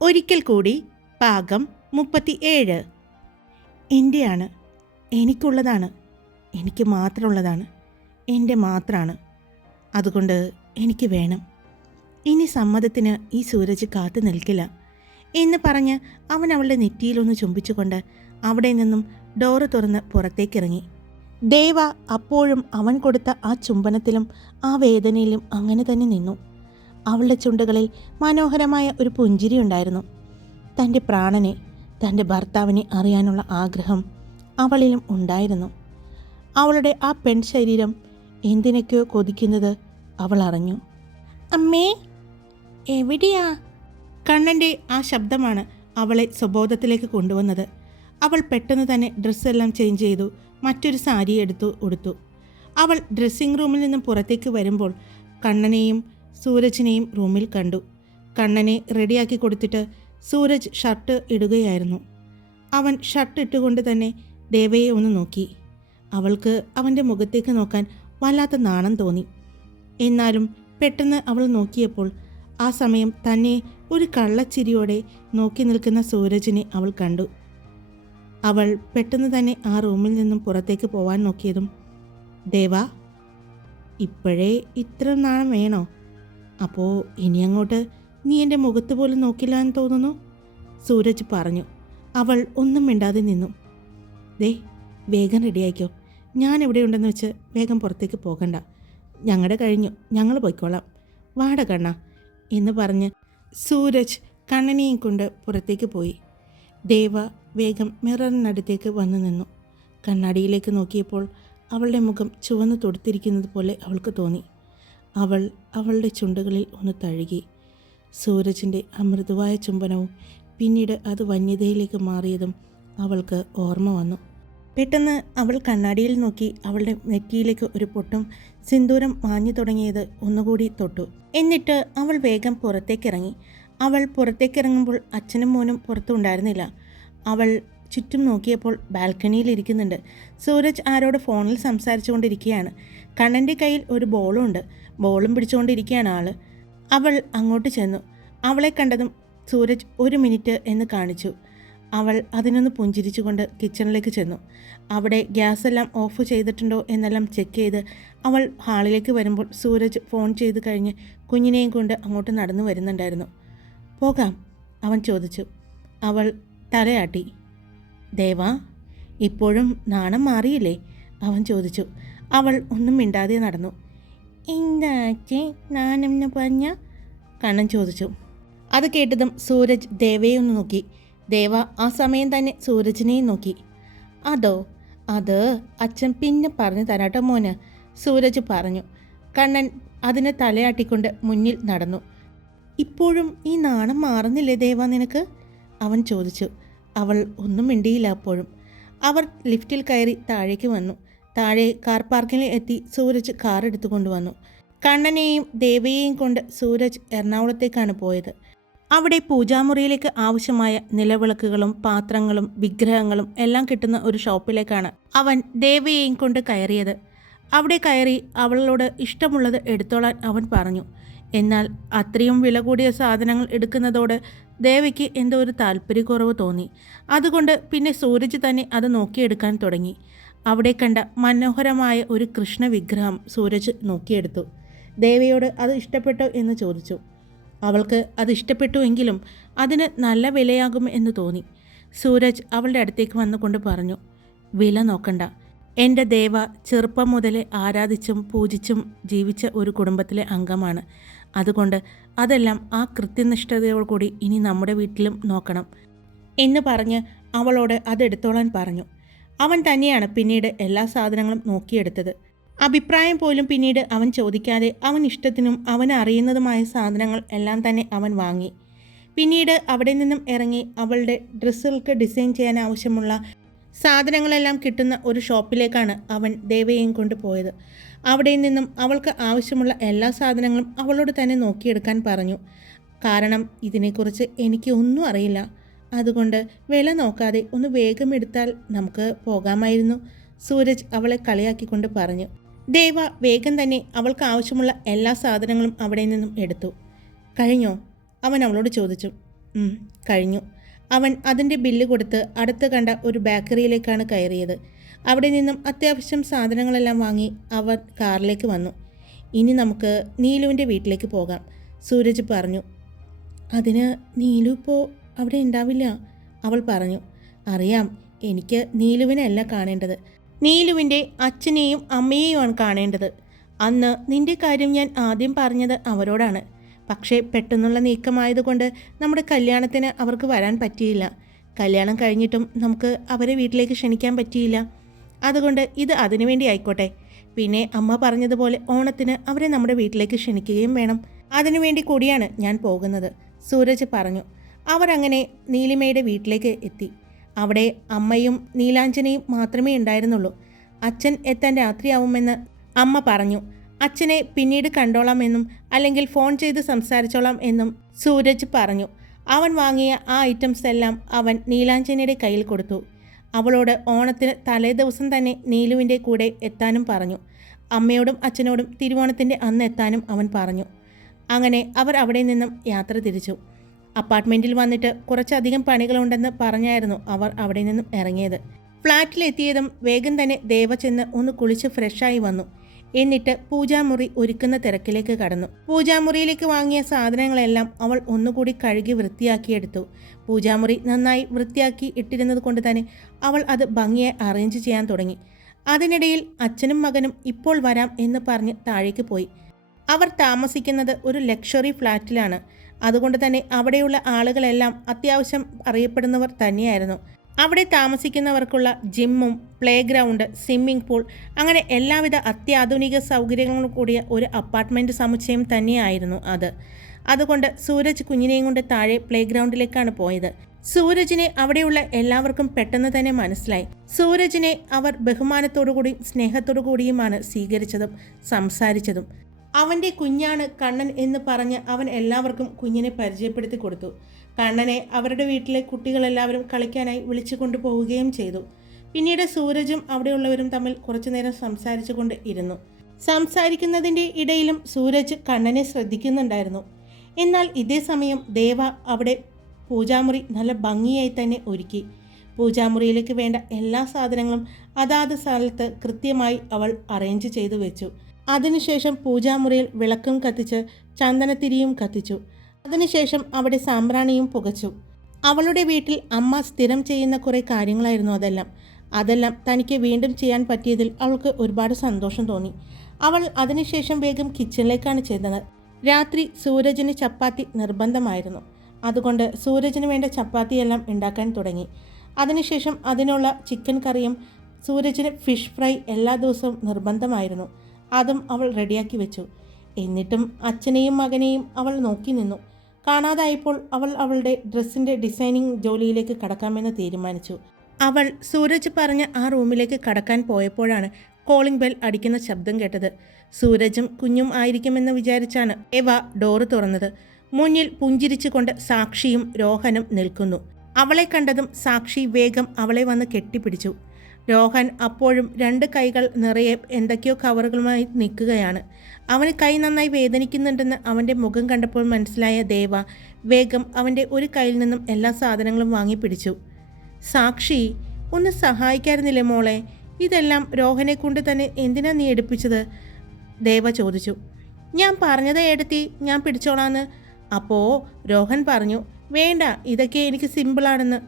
ഒരിക്കൽ കൂടി ഭാഗം 37. എൻ്റെയാണ്, എനിക്കുള്ളതാണ്, എനിക്ക് മാത്രമുള്ളതാണ്, എൻ്റെ മാത്രമാണ്, അതുകൊണ്ട് എനിക്ക് വേണം. ഇനി സമ്മതത്തിന് ഈ സൂരജ് കാത്തു നിൽക്കില്ല എന്ന് പറഞ്ഞ് അവൻ അവളുടെ നെറ്റിയിലൊന്ന് ചുംബിച്ചുകൊണ്ട് അവിടെ നിന്നും ഡോറ് തുറന്ന് പുറത്തേക്കിറങ്ങി. ദേവ അപ്പോഴും അവൻ കൊടുത്ത ആ ചുംബനത്തിലും ആ വേദനയിലും അങ്ങനെ തന്നെ നിന്നു. അവളുടെ ചുണ്ടുകളിൽ മനോഹരമായ ഒരു പുഞ്ചിരി ഉണ്ടായിരുന്നു. തൻ്റെ പ്രാണനെ, തൻ്റെ ഭർത്താവിനെ അറിയാനുള്ള ആഗ്രഹം അവളിലും ഉണ്ടായിരുന്നു. അവളുടെ ആ പെൺശരീരം എന്തിനൊക്കെയോ കൊതിക്കുന്നത് അവൾ അറിഞ്ഞു. അമ്മേ, എവിടെയാ? കണ്ണൻ്റെ ആ ശബ്ദമാണ് അവളെ സ്വബോധത്തിലേക്ക് കൊണ്ടുവന്നത്. അവൾ പെട്ടെന്ന് തന്നെ ഡ്രസ്സെല്ലാം ചേഞ്ച് ചെയ്തു, മറ്റൊരു സാരി എടുത്തു ഉടുത്തു. അവൾ ഡ്രസ്സിംഗ് റൂമിൽ നിന്നും പുറത്തേക്ക് വരുമ്പോൾ കണ്ണനെയും സൂരജിനെയും റൂമിൽ കണ്ടു. കണ്ണനെ റെഡിയാക്കി കൊടുത്തിട്ട് സൂരജ് ഷർട്ട് ഇടുകയായിരുന്നു. അവൻ ഷർട്ട് ഇട്ടുകൊണ്ട് തന്നെ ദേവയെ ഒന്ന് നോക്കി. അവൾക്ക് അവൻ്റെ മുഖത്തേക്ക് നോക്കാൻ വല്ലാത്ത നാണം തോന്നി. എന്നാലും പെട്ടെന്ന് അവൾ നോക്കിയപ്പോൾ ആ സമയം തന്നെ ഒരു കള്ളച്ചിരിയോടെ നോക്കി നിൽക്കുന്ന സൂരജിനെ അവൾ കണ്ടു. അവൾ പെട്ടെന്ന് തന്നെ ആ റൂമിൽ നിന്നും പുറത്തേക്ക് പോവാൻ നോക്കിയതും, ദേവാ, ഇപ്പോഴേ ഇത്ര നാണം വേണോ? അപ്പോൾ ഇനി അങ്ങോട്ട് നീ എൻ്റെ മുഖത്ത് പോലും നോക്കില്ല എന്ന് തോന്നുന്നു, സൂരജ് പറഞ്ഞു. അവൾ ഒന്നും മിണ്ടാതെ നിന്നു. ദേ, വേഗം റെഡിയായിക്കോ, ഞാൻ എവിടെയുണ്ടെന്ന് വെച്ച് വേഗം പുറത്തേക്ക് പോകണ്ട, ഞങ്ങളുടെ കഴിഞ്ഞു, ഞങ്ങൾ പോയിക്കോളാം, വാട കണ്ണ എന്ന് പറഞ്ഞ് സൂരജ് കണ്ണനെയും കൊണ്ട് പുറത്തേക്ക് പോയി. ദേവ വേഗം മിററിനടുത്തേക്ക് വന്നു നിന്നു. കണ്ണാടിയിലേക്ക് നോക്കിയപ്പോൾ അവളുടെ മുഖം ചുവന്ന് തൊടുത്തിരിക്കുന്നത് പോലെ അവൾക്ക് തോന്നി. അവൾ അവളുടെ ചുണ്ടുകളിൽ ഒന്ന് തഴുകി. സൂരജിൻ്റെ അമൃതുവായ ചുംബനവും പിന്നീട് അത് വന്യതയിലേക്ക് മാറിയതും അവൾക്ക് ഓർമ്മ വന്നു. പെട്ടെന്ന് അവൾ കണ്ണാടിയിൽ നോക്കി അവളുടെ നെറ്റിയിലേക്ക് ഒരു പൊട്ടും സിന്ദൂരം മാഞ്ഞു തുടങ്ങിയത് ഒന്നുകൂടി തൊട്ടു. എന്നിട്ട് അവൾ വേഗം പുറത്തേക്കിറങ്ങി. അവൾ പുറത്തേക്കിറങ്ങുമ്പോൾ അച്ഛനും മോനും പുറത്തുണ്ടായിരുന്നില്ല. അവൾ ചുറ്റും നോക്കിയപ്പോൾ ബാൽക്കണിയിൽ ഇരിക്കുന്നുണ്ട്. സൂരജ് ആരോട് ഫോണിൽ സംസാരിച്ചു കൊണ്ടിരിക്കുകയാണ്. കണ്ണൻ്റെ കയ്യിൽ ഒരു ബോളും ഉണ്ട്. ബോളും പിടിച്ചുകൊണ്ടിരിക്കുകയാണ് ആൾ. അവൾ അങ്ങോട്ട് ചെന്നു. അവളെ കണ്ടതും സൂരജ് 1 മിനിറ്റ് എന്ന് കാണിച്ചു. അവൾ അതിനൊന്ന് പുഞ്ചിരിച്ചുകൊണ്ട് കിച്ചണിലേക്ക് ചെന്നു. അവിടെ ഗ്യാസ് എല്ലാം ഓഫ് ചെയ്തിട്ടുണ്ടോ എന്നെല്ലാം ചെക്ക് ചെയ്ത് അവൾ ഹാളിലേക്ക് വരുമ്പോൾ സൂരജ് ഫോൺ ചെയ്ത് കഴിഞ്ഞ് കുഞ്ഞിനെയും കൊണ്ട് അങ്ങോട്ട് നടന്നു വരുന്നുണ്ടായിരുന്നു. പോകാം, അവൻ ചോദിച്ചു. അവൾ തലയാട്ടി. ദേവാ, ഇപ്പോഴും നാണം മാറിയില്ലേ? അവൻ ചോദിച്ചു. അവൾ ഒന്നും മിണ്ടാതെ നടന്നു. എന്താച്ചേ നാണെന്ന് പറഞ്ഞ? കണ്ണൻ ചോദിച്ചു. അത് കേട്ടതും സൂരജ് ദേവയെ ഒന്ന് നോക്കി. ദേവ ആ സമയം തന്നെ സൂരജിനെയും നോക്കി. അതോ, അത് അച്ഛൻ പിന്നെ പറഞ്ഞു തരാട്ടോ മോന്, സൂരജ് പറഞ്ഞു. കണ്ണൻ അതിനെ തലയാട്ടിക്കൊണ്ട് മുന്നിൽ നടന്നു. ഇപ്പോഴും ഈ നാണം മാറുന്നില്ലേ ദേവ നിനക്ക്? അവൻ ചോദിച്ചു. അവൾ ഒന്നും മിണ്ടിയില്ല. അപ്പോഴും അവർ ലിഫ്റ്റിൽ കയറി താഴേക്ക് വന്നു. താഴെ കാർ പാർക്കിങ്ങിൽ എത്തി സൂരജ് കാർ എടുത്തുകൊണ്ടുവന്നു. കണ്ണനെയും ദേവയെയും കൊണ്ട് സൂരജ് എറണാകുളത്തേക്കാണ് പോയത്. അവിടെ പൂജാമുറിയിലേക്ക് ആവശ്യമായ നിലവിളക്കുകളും പാത്രങ്ങളും വിഗ്രഹങ്ങളും എല്ലാം കിട്ടുന്ന ഒരു ഷോപ്പിലേക്കാണ് അവൻ ദേവയെയും കൊണ്ട് കയറിയത്. അവിടെ കയറി അവളോട് ഇഷ്ടമുള്ളത് എടുത്തോളാൻ അവൻ പറഞ്ഞു. എന്നാൽ അത്രയും വില കൂടിയ സാധനങ്ങൾ എടുക്കുന്നതോട് ദേവയ്ക്ക് എന്തോ ഒരു താല്പര്യക്കുറവ് തോന്നി. അതുകൊണ്ട് പിന്നെ സൂരജ് തന്നെ അത് നോക്കിയെടുക്കാൻ തുടങ്ങി. അവിടെ കണ്ട മനോഹരമായ ഒരു കൃഷ്ണ വിഗ്രഹം സൂരജ് നോക്കിയെടുത്തു. ദേവയോട് അത് ഇഷ്ടപ്പെട്ടോ എന്ന് ചോദിച്ചു. അവൾക്ക് അത് ഇഷ്ടപ്പെട്ടു എങ്കിലും അതിന് നല്ല വിലയാകും എന്ന് തോന്നി. സൂരജ് അവളുടെ അടുത്തേക്ക് വന്നുകൊണ്ട് പറഞ്ഞു, വില നോക്കണ്ട, എൻ്റെ ദേവ ചെറുപ്പം മുതലേ ആരാധിച്ചും പൂജിച്ചും ജീവിച്ച ഒരു കുടുംബത്തിലെ അംഗമാണ്. അതുകൊണ്ട് അതെല്ലാം ആ കൃത്യനിഷ്ഠതയോടുകൂടി ഇനി നമ്മുടെ വീട്ടിലും നോക്കണം എന്ന് പറഞ്ഞ് അവളോട് അതെടുത്തോളാൻ പറഞ്ഞു. അവൻ തന്നെയാണ് പിന്നീട് എല്ലാ സാധനങ്ങളും നോക്കിയെടുത്തത്. അഭിപ്രായം പോലും പിന്നീട് അവൻ ചോദിക്കാതെ അവൻ ഇഷ്ടത്തിനും അവന് അറിയുന്നതുമായ സാധനങ്ങൾ എല്ലാം തന്നെ അവൻ വാങ്ങി. പിന്നീട് അവിടെ നിന്നും ഇറങ്ങി അവളുടെ ഡ്രസ്സുകൾക്ക് ഡിസൈൻ ചെയ്യാൻ ആവശ്യമുള്ള സാധനങ്ങളെല്ലാം കിട്ടുന്ന ഒരു ഷോപ്പിലേക്കാണ് അവൻ ദേവയെയും കൊണ്ടുപോയത്. അവിടെ നിന്നും അവൾക്ക് ആവശ്യമുള്ള എല്ലാ സാധനങ്ങളും അവളോട് തന്നെ നോക്കിയെടുക്കാൻ പറഞ്ഞു. കാരണം ഇതിനെക്കുറിച്ച് എനിക്ക് ഒന്നും അറിയില്ല, അതുകൊണ്ട് വില നോക്കാതെ ഒന്ന് വേഗം എടുത്താൽ നമുക്ക് പോകാമായിരുന്നു, സൂരജ് അവളെ കളിയാക്കിക്കൊണ്ട് പറഞ്ഞു. ദേവ വേഗം തന്നെ അവൾക്ക് ആവശ്യമുള്ള എല്ലാ സാധനങ്ങളും അവിടെ നിന്നും എടുത്തു. കഴിഞ്ഞോ? അവൻ അവളോട് ചോദിച്ചു. കഴിഞ്ഞു. അവൻ അതിൻ്റെ ബില്ല് കൊടുത്ത് അടുത്ത് കണ്ട ഒരു ബേക്കറിയിലേക്കാണ് കയറിയത്. അവിടെ നിന്നും അത്യാവശ്യം സാധനങ്ങളെല്ലാം വാങ്ങി അവൻ കാറിലേക്ക് വന്നു. ഇനി നമുക്ക് നീലുവിൻ്റെ വീട്ടിലേക്ക് പോകാം, സൂരജ് പറഞ്ഞു. അതിന് നീലു ഇപ്പോൾ അവിടെ ഉണ്ടാവില്ല, അവൾ പറഞ്ഞു. അറിയാം, എനിക്ക് നീലുവിനെയല്ല കാണേണ്ടത്, നീലുവിൻ്റെ അച്ഛനെയും അമ്മയെയുമാണ് കാണേണ്ടത്. അന്ന് നിൻ്റെ കാര്യം ഞാൻ ആദ്യം പറഞ്ഞത് അവരോടാണ്. പക്ഷേ പെട്ടെന്നുള്ള നീക്കമായതുകൊണ്ട് നമ്മുടെ കല്യാണത്തിന് അവർക്ക് വരാൻ പറ്റിയില്ല. കല്യാണം കഴിഞ്ഞിട്ടും നമുക്ക് അവരെ വീട്ടിലേക്ക് ക്ഷണിക്കാൻ പറ്റിയില്ല. അതുകൊണ്ട് ഇത് അതിനുവേണ്ടി ആയിക്കോട്ടെ. പിന്നെ അമ്മ പറഞ്ഞതുപോലെ ഓണത്തിന് അവരെ നമ്മുടെ വീട്ടിലേക്ക് ക്ഷണിക്കുകയും വേണം. അതിനുവേണ്ടി കൂടിയാണ് ഞാൻ പോകുന്നത്, സൂരജ് പറഞ്ഞു. അവർ അങ്ങനെ നീലിമയുടെ വീട്ടിലേക്ക് എത്തി. അവിടെ അമ്മയും നീലാഞ്ജനയും മാത്രമേ ഉണ്ടായിരുന്നുള്ളൂ. അച്ഛൻ എത്താൻ രാത്രിയാവുമെന്ന് അമ്മ പറഞ്ഞു. അച്ഛനെ പിന്നീട് കണ്ടോളാമെന്നും അല്ലെങ്കിൽ ഫോൺ ചെയ്ത് സംസാരിച്ചോളാം എന്നും സൂരജ് പറഞ്ഞു. അവൻ വാങ്ങിയ ആ ഐറ്റംസ് എല്ലാം അവൻ നീലാഞ്ജനയുടെ കയ്യിൽ കൊടുത്തു. അവളോട് ഓണത്തിന് തലേ ദിവസം തന്നെ നീലുവിൻ്റെ കൂടെ എത്താനും പറഞ്ഞു. അമ്മയോടും അച്ഛനോടും തിരുവോണത്തിൻ്റെ അന്ന് എത്താനും അവൻ പറഞ്ഞു. അങ്ങനെ അവർ അവിടെ നിന്നും യാത്ര തിരിച്ചു. അപ്പാർട്ട്മെൻറ്റിൽ വന്നിട്ട് കുറച്ചധികം പണികളുണ്ടെന്ന് പറഞ്ഞായിരുന്നു അവർ അവിടെ നിന്നും ഇറങ്ങിയത്. ഫ്ലാറ്റിലെത്തിയതും വേഗം തന്നെ ദേവ ചെന്ന് ഒന്ന് കുളിച്ച് ഫ്രഷായി വന്നു. എന്നിട്ട് പൂജാമുറി ഒരുക്കുന്ന തിരക്കിലേക്ക് കടന്നു. പൂജാമുറിയിലേക്ക് വാങ്ങിയ സാധനങ്ങളെല്ലാം അവൾ ഒന്നുകൂടി കഴുകി വൃത്തിയാക്കിയെടുത്തു. പൂജാമുറി നന്നായി വൃത്തിയാക്കി ഇട്ടിരുന്നത് കൊണ്ട് തന്നെ അവൾ അത് ഭംഗിയായി അറേഞ്ച് ചെയ്യാൻ തുടങ്ങി. അതിനിടയിൽ അച്ഛനും മകനും ഇപ്പോൾ വരാം എന്ന് പറഞ്ഞ് താഴേക്ക് പോയി. അവർ താമസിക്കുന്നത് ഒരു ലക്ഷറി ഫ്ലാറ്റിലാണ്. അതുകൊണ്ട് തന്നെ അവിടെയുള്ള ആളുകളെല്ലാം അത്യാവശ്യം അറിയപ്പെടുന്നവർ തന്നെയായിരുന്നു. അവിടെ താമസിക്കുന്നവർക്കുള്ള ജിമ്മും പ്ലേ ഗ്രൗണ്ട്, സ്വിമ്മിംഗ് പൂൾ, അങ്ങനെ എല്ലാവിധ അത്യാധുനിക സൗകര്യങ്ങളും കൂടിയ ഒരു അപ്പാർട്ട്മെൻറ്റ് സമുച്ചയം തന്നെയായിരുന്നു അത്. അതുകൊണ്ട് സൂരജ് കുഞ്ഞിനെയും കൊണ്ട് താഴെ പ്ലേ ഗ്രൗണ്ടിലേക്കാണ് പോയത്. സൂരജിനെ അവിടെയുള്ള എല്ലാവർക്കും പെട്ടെന്ന് തന്നെ മനസ്സിലായി. സൂരജിനെ അവർ ബഹുമാനത്തോടു കൂടിയും സ്നേഹത്തോടു കൂടിയുമാണ് സ്വീകരിച്ചതും സംസാരിച്ചതും. അവൻ്റെ കുഞ്ഞാണ് കണ്ണൻ എന്ന് പറഞ്ഞ് അവൻ എല്ലാവർക്കും കുഞ്ഞിനെ പരിചയപ്പെടുത്തി കൊടുത്തു. കണ്ണനെ അവരുടെ വീട്ടിലെ കുട്ടികളെല്ലാവരും കളിക്കാനായി വിളിച്ചു കൊണ്ടുപോവുകയും ചെയ്തു. പിന്നീട് സൂരജും അവിടെയുള്ളവരും തമ്മിൽ കുറച്ചുനേരം സംസാരിച്ചു കൊണ്ട് ഇരുന്നു. സംസാരിക്കുന്നതിൻ്റെ ഇടയിലും സൂരജ് കണ്ണനെ ശ്രദ്ധിക്കുന്നുണ്ടായിരുന്നു. എന്നാൽ ഇതേ സമയം ദേവ അവിടെ പൂജാമുറി നല്ല ഭംഗിയായി തന്നെ ഒരുക്കി. പൂജാമുറിയിലേക്ക് വേണ്ട എല്ലാ സാധനങ്ങളും അതാത് സ്ഥലത്ത് കൃത്യമായി അവൾ അറേഞ്ച് ചെയ്തു വെച്ചു. അതിനുശേഷം പൂജാമുറിയിൽ വിളക്കും കത്തിച്ച് ചന്ദനത്തിരിയും കത്തിച്ചു. അതിനുശേഷം അവിടെ സാമ്പ്രാണിയും പുകച്ചു. അവളുടെ വീട്ടിൽ അമ്മ സ്ഥിരം ചെയ്യുന്ന കുറേ കാര്യങ്ങളായിരുന്നു അതെല്ലാം തനിക്ക് വീണ്ടും ചെയ്യാൻ പറ്റിയതിൽ അവൾക്ക് ഒരുപാട് സന്തോഷം തോന്നി. അവൾ അതിനുശേഷം വേഗം കിച്ചണിലേക്കാണ് ചെന്നത്. രാത്രി സൂരജിന് ചപ്പാത്തി നിർബന്ധമായിരുന്നു. അതുകൊണ്ട് സൂരജിന് വേണ്ട ചപ്പാത്തിയെല്ലാം ഉണ്ടാക്കാൻ തുടങ്ങി. അതിനുശേഷം അതിനുള്ള ചിക്കൻ കറിയും സൂരജിന് ഫിഷ് ഫ്രൈ എല്ലാ ദിവസവും നിർബന്ധമായിരുന്നു. അതും അവൾ റെഡിയാക്കി വെച്ചു. എന്നിട്ടും അച്ഛനെയും മകനെയും അവൾ നോക്കി നിന്നു. കാണാതായപ്പോൾ അവൾ അവളുടെ ഡ്രസ്സിൻ്റെ ഡിസൈനിങ് ജോലിയിലേക്ക് കടക്കാമെന്ന് തീരുമാനിച്ചു. അവൾ സൂരജ് പറഞ്ഞ ആ റൂമിലേക്ക് കടക്കാൻ പോയപ്പോഴാണ് കോളിംഗ് ബെൽ അടിക്കുന്ന ശബ്ദം കേട്ടത്. സൂരജും കുഞ്ഞും ആയിരിക്കുമെന്ന് വിചാരിച്ചാണ് എവ ഡോറ് തുറന്നത്. മുന്നിൽ പുഞ്ചിരിച്ചുകൊണ്ട് സാക്ഷിയും രോഹനും നിൽക്കുന്നു. അവളെ കണ്ടതും സാക്ഷി വേഗം അവളെ വന്ന് കെട്ടിപ്പിടിച്ചു. രോഹൻ അപ്പോഴും 2 കൈകൾ നിറയെ എന്തൊക്കെയോ കവറുകളുമായി നിൽക്കുകയാണ്. അവന് കൈ നന്നായി വേദനിക്കുന്നുണ്ടെന്ന് അവൻ്റെ മുഖം കണ്ടപ്പോൾ മനസ്സിലായ ദേവ വേഗം അവൻ്റെ ഒരു കയ്യിൽ നിന്നും എല്ലാ സാധനങ്ങളും വാങ്ങി പിടിച്ചു. സാക്ഷി, ഒന്ന് സഹായിക്കായിരുന്നില്ലേ മോളെ? ഇതെല്ലാം രോഹനെ കൊണ്ട് തന്നെ എന്തിനാ നീ എടുപ്പിച്ചത്? ദേവ ചോദിച്ചു. ഞാൻ പറഞ്ഞത് എടുത്തി, ഞാൻ പിടിച്ചോളാന്ന്. അപ്പോൾ രോഹൻ പറഞ്ഞു, വേണ്ട, ഇതൊക്കെ എനിക്ക് സിമ്പിളാണെന്ന്.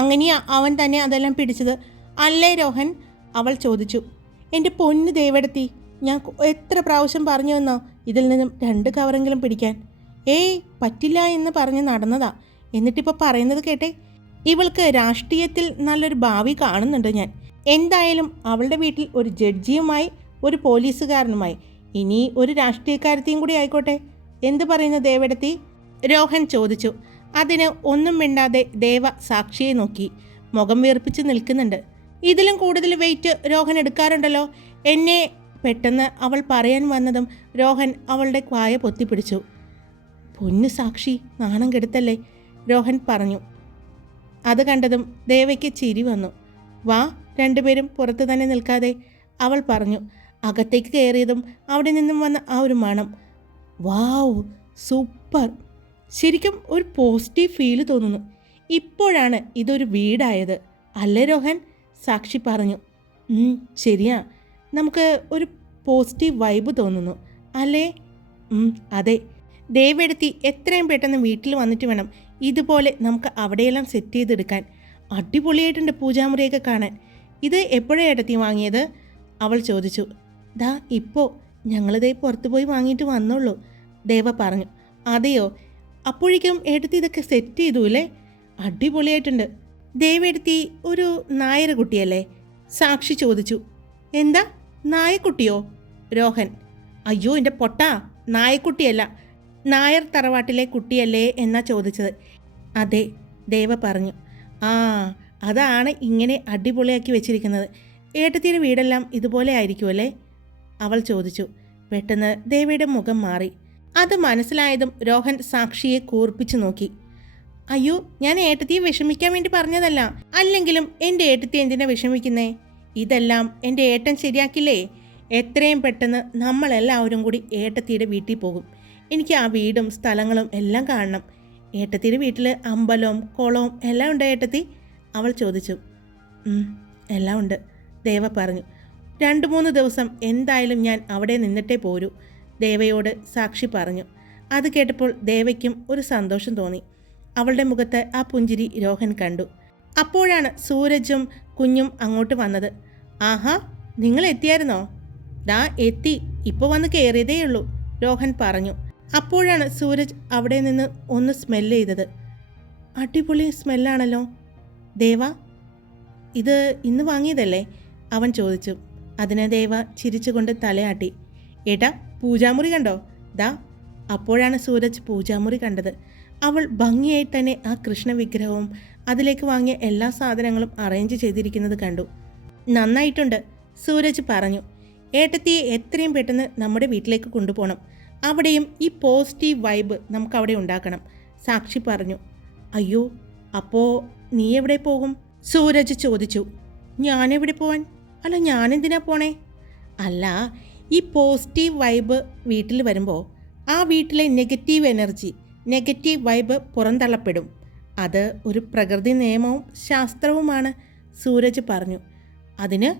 അങ്ങനെയാ അവൻ തന്നെ അതെല്ലാം പിടിച്ചത് അല്ലേ രോഹൻ? അവൾ ചോദിച്ചു. എൻ്റെ പൊന്ന് ദേവെടുത്തി, ഞാൻ എത്ര പ്രാവശ്യം പറഞ്ഞു തന്നോ ഇതിൽ നിന്നും 2 കവറെങ്കിലും പിടിക്കാൻ? ഏയ് പറ്റില്ല എന്ന് പറഞ്ഞ് നടന്നതാ. എന്നിട്ടിപ്പോൾ പറയുന്നത് കേട്ടെ. ഇവൾക്ക് രാഷ്ട്രീയത്തിൽ നല്ലൊരു ഭാവി കാണുന്നുണ്ട് ഞാൻ. എന്തായാലും അവളുടെ വീട്ടിൽ ഒരു ജഡ്ജിയുമായി ഒരു പോലീസുകാരനുമായി ഇനി ഒരു രാഷ്ട്രീയക്കാരത്തെയും കൂടി ആയിക്കോട്ടെ. എന്ത് പറയുന്നു ദേവെടുത്തി? രോഹൻ ചോദിച്ചു. അതിന് ഒന്നും മിണ്ടാതെ ദേവ സാക്ഷിയെ നോക്കി. മുഖം വീർപ്പിച്ച് നിൽക്കുന്നുണ്ട്. ഇതിലും കൂടുതൽ വെയിറ്റ് രോഹൻ എടുക്കാറുണ്ടല്ലോ. എന്നെ പെട്ടെന്ന് അവൾ പറയാൻ വന്നതും രോഹൻ അവളുടെ വായ പൊത്തിപ്പിടിച്ചു. പൊന്നു സാക്ഷി, നാണം കെടുത്തല്ലേ, രോഹൻ പറഞ്ഞു. അത് കണ്ടതും ദേവയ്ക്ക് ചിരി വന്നു. വാ, 2 പേരും പുറത്തു തന്നെ നിൽക്കാതെ, അവൾ പറഞ്ഞു. അകത്തേക്ക് കയറിയതും അവിടെ നിന്നും വന്ന ആ ഒരു മണം, വാവ് സൂപ്പർ, ശരിക്കും ഒരു പോസിറ്റീവ് ഫീല് തോന്നുന്നു. ഇപ്പോഴാണ് ഇതൊരു വീടായത് അല്ലേ രോഹൻ? സാക്ഷി പറഞ്ഞു. ശരിയാ, നമുക്ക് ഒരു പോസിറ്റീവ് വൈബ് തോന്നുന്നു അല്ലേ? അതെ. ദേവെടുത്തി എത്രയും പെട്ടെന്ന് വീട്ടിൽ വന്നിട്ട് വേണം ഇതുപോലെ നമുക്ക് അവിടെയെല്ലാം സെറ്റ് ചെയ്തെടുക്കാൻ. അടിപൊളിയായിട്ടുണ്ട് പൂജാമുറിയൊക്കെ കാണാൻ. ഇത് എപ്പോഴാണ് ഏട്ടത്തി വാങ്ങിയത്? അവൾ ചോദിച്ചു. ദാ ഇപ്പോൾ ഞങ്ങളിതേ പുറത്തു പോയി വാങ്ങിയിട്ട് വന്നുള്ളൂ, ദേവ പറഞ്ഞു. അതെയോ? അപ്പോഴേക്കും ഏട്ടത്തി ഇതൊക്കെ സെറ്റ് ചെയ്തു അല്ലേ? അടിപൊളിയായിട്ടുണ്ട്. ദേവെടുത്തി ഒരു നായർ കുട്ടിയല്ലേ? സാക്ഷി ചോദിച്ചു. എന്താ നായക്കുട്ടിയോ? രോഹൻ. അയ്യോ എൻ്റെ പൊട്ടാ, നായക്കുട്ടിയല്ല, നായർ തറവാട്ടിലെ കുട്ടിയല്ലേ എന്നാ ചോദിച്ചത്. അതെ, ദേവ പറഞ്ഞു. ആ, അതാണ് ഇങ്ങനെ അടിപൊളിയാക്കി വെച്ചിരിക്കുന്നത്. ഏട്ടത്തിയുടെ വീടെല്ലാം ഇതുപോലെ ആയിരിക്കുമല്ലേ? അവൾ ചോദിച്ചു. പെട്ടെന്ന് ദേവയുടെ മുഖം മാറി. അത് മനസ്സിലായതും രോഹൻ സാക്ഷിയെ കൂർപ്പിച്ചു നോക്കി. അയ്യോ, ഞാൻ ഏട്ടത്തിയെ വിഷമിക്കാൻ വേണ്ടി പറഞ്ഞതല്ല. അല്ലെങ്കിലും എൻ്റെ ഏട്ടത്തി എന്തിനാ വിഷമിക്കുന്നേ? ഇതെല്ലാം എൻ്റെ ഏട്ടൻ ശരിയാക്കില്ലേ? എത്രയും പെട്ടെന്ന് നമ്മളെല്ലാവരും കൂടി ഏട്ടത്തിയുടെ വീട്ടിൽ പോകും. എനിക്ക് ആ വീടും സ്ഥലങ്ങളും എല്ലാം കാണണം. ഏട്ടത്തിയുടെ വീട്ടിൽ അമ്പലവും കുളവും എല്ലാം ഉണ്ട് ഏട്ടത്തി? അവൾ ചോദിച്ചു. എല്ലാം ഉണ്ട്, ദേവ പറഞ്ഞു. 2-3 ദിവസം എന്തായാലും ഞാൻ അവിടെ നിന്നിട്ടേ പോരൂ, ദേവയോട് സാക്ഷി പറഞ്ഞു. അത് കേട്ടപ്പോൾ ദേവയ്ക്കും ഒരു സന്തോഷം തോന്നി. അവളുടെ മുഖത്ത് ആ പുഞ്ചിരി രോഹൻ കണ്ടു. അപ്പോഴാണ് സൂരജും കുഞ്ഞും അങ്ങോട്ട് വന്നത്. ആഹാ, നിങ്ങൾ എത്തിയായിരുന്നോ? ദാ എത്തി, ഇപ്പോൾ വന്ന് കയറിയതേയുള്ളൂ, രോഹൻ പറഞ്ഞു. അപ്പോഴാണ് സൂരജ് അവിടെ നിന്ന് ഒന്ന് സ്മെല്ല് ചെയ്തത്. അടിപൊളി സ്മെല്ലാണല്ലോ ദേവ, ഇത് ഇന്ന് വാങ്ങിയതല്ലേ? അവൻ ചോദിച്ചു. അതിന് ദേവ ചിരിച്ചുകൊണ്ട് തലയാട്ടി. ഏട്ടാ, പൂജാമുറി കണ്ടോ? ദാ. അപ്പോഴാണ് സൂരജ് പൂജാമുറി കണ്ടത്. അവൾ ഭംഗിയായി തന്നെ ആ കൃഷ്ണ വിഗ്രഹവും അതിലേക്ക് വാങ്ങിയ എല്ലാ സാധനങ്ങളും അറേഞ്ച് ചെയ്തിരിക്കുന്നത് കണ്ടു. നന്നായിട്ടുണ്ട്, സൂരജ് പറഞ്ഞു. ഏട്ടത്തിയെ എത്രയും പെട്ടെന്ന് നമ്മുടെ വീട്ടിലേക്ക് കൊണ്ടുപോകണം. അവിടെയും ഈ പോസിറ്റീവ് വൈബ് നമുക്കവിടെ ഉണ്ടാക്കണം, സാക്ഷി പറഞ്ഞു. അയ്യോ, അപ്പോൾ നീ എവിടെ പോകും? സൂരജ് ചോദിച്ചു. ഞാനെവിടെ പോവാൻ? അല്ല, ഞാനെന്തിനാ പോണേ? അല്ല, ഈ പോസിറ്റീവ് വൈബ് വീട്ടിൽ വരുമ്പോൾ ആ വീട്ടിലെ നെഗറ്റീവ് എനർജി, നെഗറ്റീവ് വൈബ് പുറന്തള്ളപ്പെടും. അത് ഒരു പ്രകൃതി നിയമവും ശാസ്ത്രവുമാണ്, സൂരജ് പറഞ്ഞു. അതിന്?